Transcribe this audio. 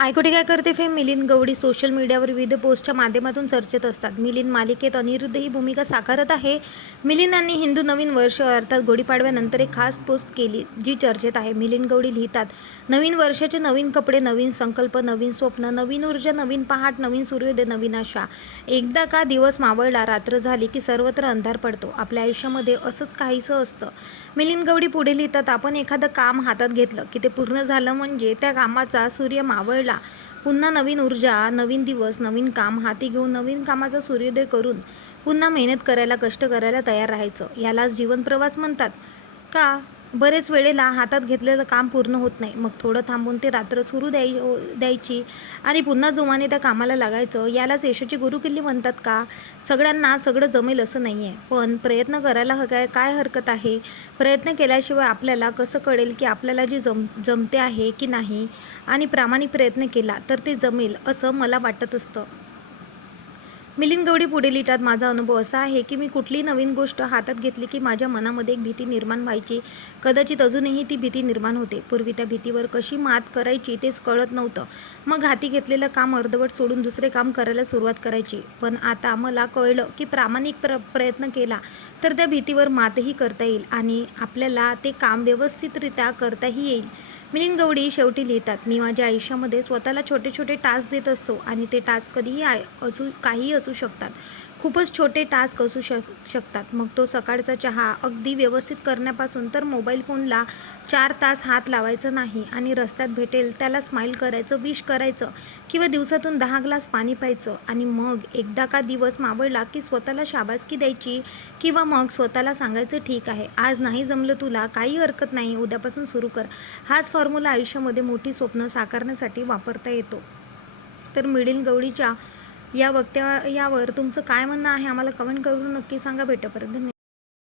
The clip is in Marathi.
आयकोटे काय करते फेम? मिलिंद गवडी सोशल मीडियावर विविध पोस्टच्या माध्यमातून चर्चेत असतात. मिलिंद मालिकेत अनिरुद्ध ही भूमिका साकारत आहे. मिलिंदांनी हिंदू नवीन वर्ष अर्थात गुढीपाडव्यानंतर एक खास पोस्ट केली जी चर्चेत आहे. मिलिंद गवडी लिहितात नवीन वर्षाचे नवीन कपडे नवीन संकल्प नवीन स्वप्न नवीन ऊर्जा नवीन पहाट नवीन सूर्योदय नवीन आशा. एकदा का दिवस मावळला रात्र झाली की सर्वत्र अंधार पडतो. आपल्या आयुष्यामध्ये असंच काहीसं असतं. मिलिंद गवडी पुढे लिहितात आपण एखादं काम हातात घेतलं की ते पूर्ण झालं म्हणजे त्या कामाचा सूर्य मावळला पुन्हा नवीन ऊर्जा नवीन दिवस नवीन काम हाती घेऊन नवीन कामाचा सूर्योदय करून पुन्हा मेहनत करायला कष्ट करायला तयार राहायचं. यालाच जीवन प्रवास म्हणतात. का? बरेच वेळेला हातात घेतलेलं काम पूर्ण होत नाही. मग थोडं थांबून ते रात्र सुरू द्याय द्यायची आणि पुन्हा जोमाने त्या कामाला लागायचं. यालाच यशाची गुरुकिल्ली म्हणतात का? सगळ्यांना सगळं जमेल असं नाही आहे पण प्रयत्न करायला ह काय काय हरकत आहे? प्रयत्न केल्याशिवाय आपल्याला कसं कळेल की आपल्याला जे जम जमते आहे की नाही? आणि प्रामाणिक प्रयत्न केला तर ते जमेल असं मला वाटत असतं. मिलिंद गवडी पुढे लिहितात माझा अनुभव असा आहे की मी कुठलीही नवीन गोष्ट हातात घेतली की माझ्या मनामध्ये एक भीती निर्माण व्हायची. कदाचित अजूनही ती भीती निर्माण होते. पूर्वी त्या भीतीवर कशी मात करायची तेच कळत नव्हतं. मग हाती घेतलेलं काम अर्धवट सोडून दुसरे काम करायला सुरुवात करायची. पण आता मला कळलं की प्रामाणिक प्र प्रयत्न केला तर त्या भीतीवर मातही करता येईल आणि आपल्याला ते काम व्यवस्थितरित्या करताही येईल. मिलिंद गवडी शेवटी लिहितात मी माझ्या आयुष्यामध्ये स्वतःला छोटे छोटे टास्क देत असतो आणि ते टास्क कधीही आय असू काहीही असू शकतात. खूपच छोटे टास्क असू शक शकतात. मग तो सकाळचा चहा अगदी व्यवस्थित करण्यापासून तर मोबाईल फोनला चार तास हात लावायचं नाही आणि रस्त्यात भेटेल त्याला स्माईल करायचं विश करायचं किंवा दिवसातून दहा ग्लास पाणी प्यायचं आणि मग एकदा का दिवस मावळला की स्वतःला शाबासकी द्यायची किंवा मग स्वतःला सांगायचं ठीक आहे आज नाही जमलं तुला काही हरकत नाही उद्यापासून सुरू कर. हाच फॉर्म्युला आयुष्यामध्ये मोठी स्वप्न साकारण्यासाठी वापरता येतो. तर मिडिल गवळीच्या या वक्तव्यावर तुमचं काय म्हणणं आहे? आम्हाला कमेंट करून नक्की सांगा. भेटेपर्यंत